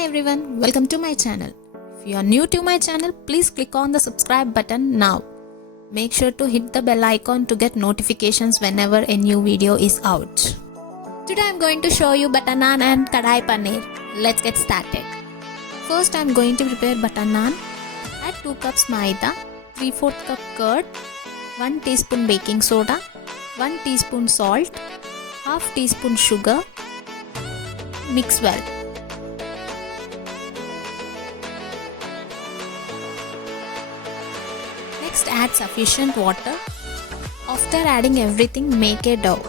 Hi everyone, welcome to my channel. If you are new to my channel, please click on the subscribe button now. Make sure to hit the bell icon to get notifications whenever a new video is out. Today I am going to show you butter naan and Kadai Paneer. Let's get started. First I am going to prepare butter naan. Add 2 cups Maida, 3/4 cup curd, 1 teaspoon baking soda, 1 teaspoon salt, half teaspoon sugar. Mix well. Next add sufficient water. After adding everything, make a dough.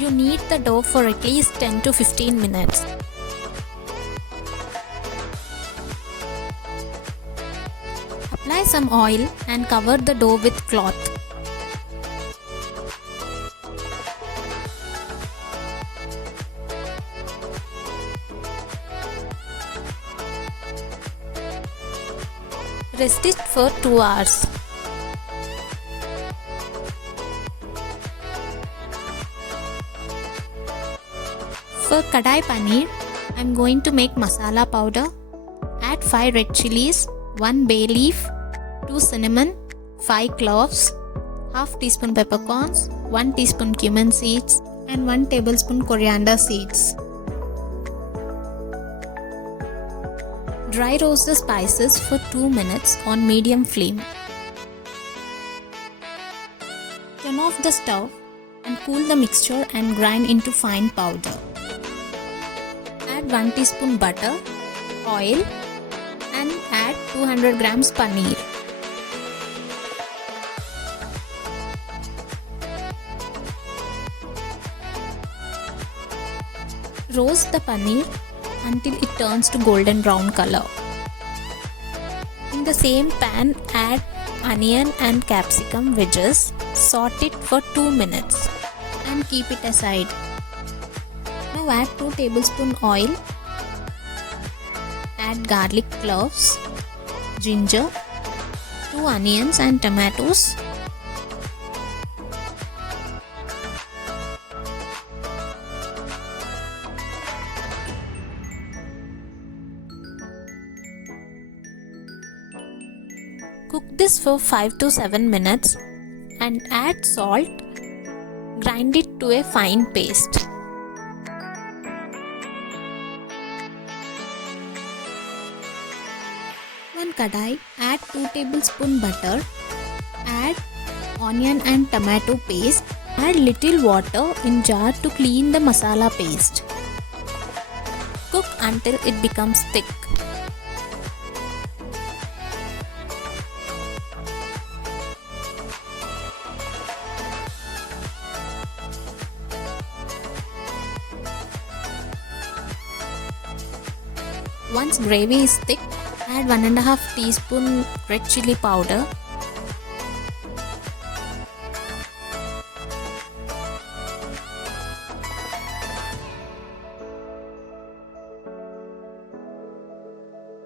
You knead the dough for at least 10 to 15 minutes. Apply some oil and cover the dough with cloth. Rest it for 2 hours. For Kadai Paneer, I am going to make masala powder. Add 5 red chilies, 1 bay leaf, 2 cinnamon, 5 cloves, half teaspoon peppercorns, 1 teaspoon cumin seeds and 1 tablespoon coriander seeds. Dry roast the spices for 2 minutes on medium flame. Turn off the stove and cool the mixture and grind into fine powder. Add 1 teaspoon butter, oil and add 200 grams paneer. Roast the paneer until it turns to golden brown color. In the same pan, add onion and capsicum wedges. Saute it for 2 minutes and keep it aside. Now add 2 tablespoons oil. Add garlic cloves, ginger, 2 onions and tomatoes. Cook this for 5 to 7 minutes and add salt. Grind it to a fine paste. One kadai, add 2 tablespoons butter. Add onion and tomato paste. Add little water in jar to clean the masala paste. Cook until it becomes thick. Once gravy is thick, add 1.5 teaspoon Redchilli Powder,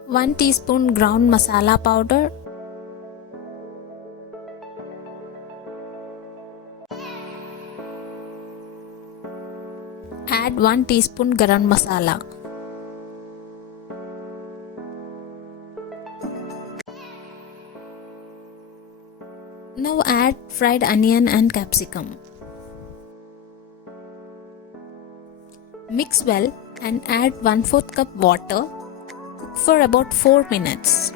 one teaspoon Garam Masala powder, add 1 teaspoon Garam Masala. Now add fried onion and capsicum. Mix well and add 1/4 cup water. Cook for about 4 minutes.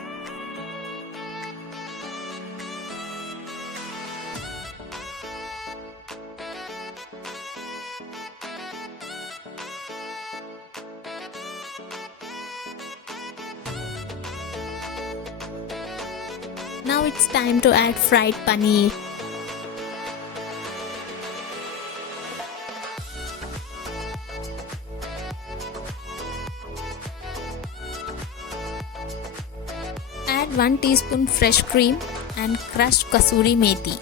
Now it's time to add fried paneer. Add 1 teaspoon fresh cream and crushed Kasoori Methi.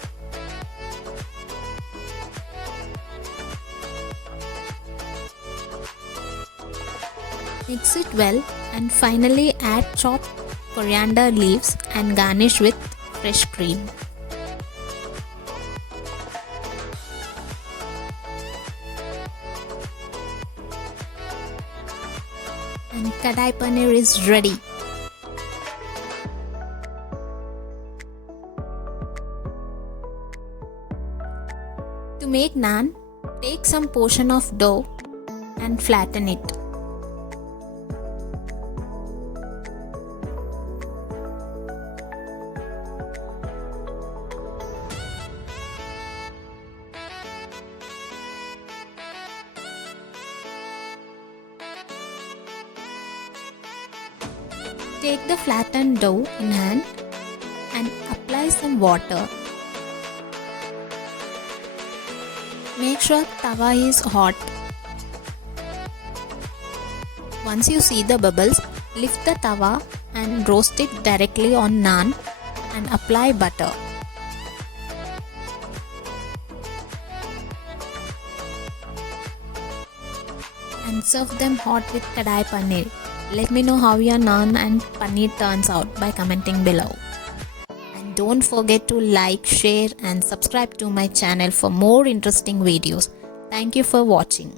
Mix it well and finally add chopped coriander leaves and garnish with fresh cream. And Kadai Paneer is ready. To make naan, take some portion of dough and flatten it. Take the flattened dough in hand and apply some water. Make sure tawa is hot. Once you see the bubbles, lift the tawa and roast it directly on naan and apply butter. And serve them hot with Kadai Paneer. Let me know how your naan and paneer turns out by commenting below. And don't forget to like, share and subscribe to my channel for more interesting videos. Thank you for watching.